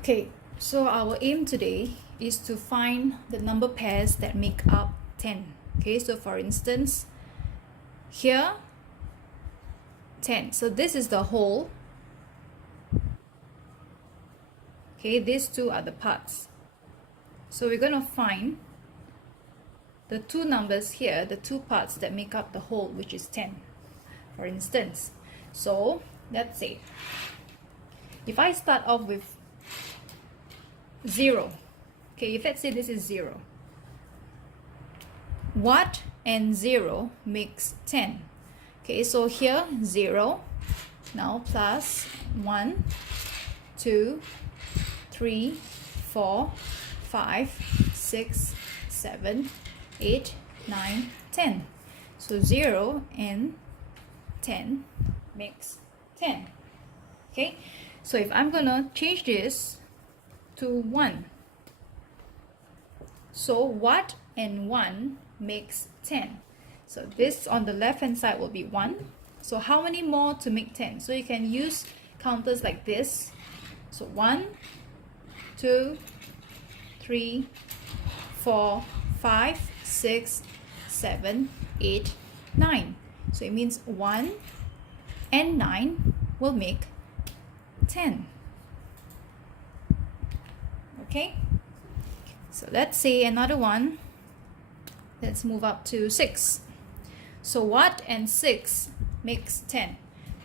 Okay, so our aim today is to find the number pairs that make up 10. Okay, so for instance, here 10. So this is the whole. Okay, these two are the parts. So we're going to find the two numbers here, the two parts that make up the whole, which is 10. For instance, so let's say if I start off with 0, okay, if let's say this is 0, what and 0 makes 10? Okay, so here 0, now plus 1, 2, 3, 4, 5, 6, 7, 8, 9, 10. So 0 and 10 makes 10. Okay, so if I'm gonna change this to 1, so what and 1 makes 10? So this on the left hand side will be 1. So how many more to make 10? So you can use counters like this. So 1, 2, 3, 4, 5, 6, 7, 8, 9. So it means 1 and 9 will make 10. Okay, so let's say another one. Let's move up to 6. So what and 6 makes 10?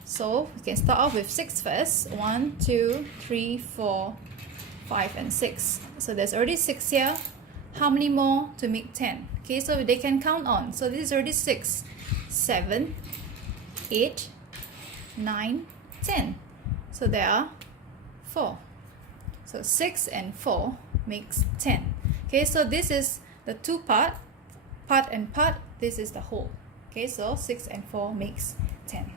So we can start off with 6 first. 1, 2, 3, 4, 5 and 6. So there's already 6 here. How many more to make 10? Okay, so they can count on. So this is already 6, 7, 8, 9, 10. So there are 4. So 6 and 4 makes 10. Okay, so this is the two part and part. This is the whole. Okay, so 6 and 4 makes 10.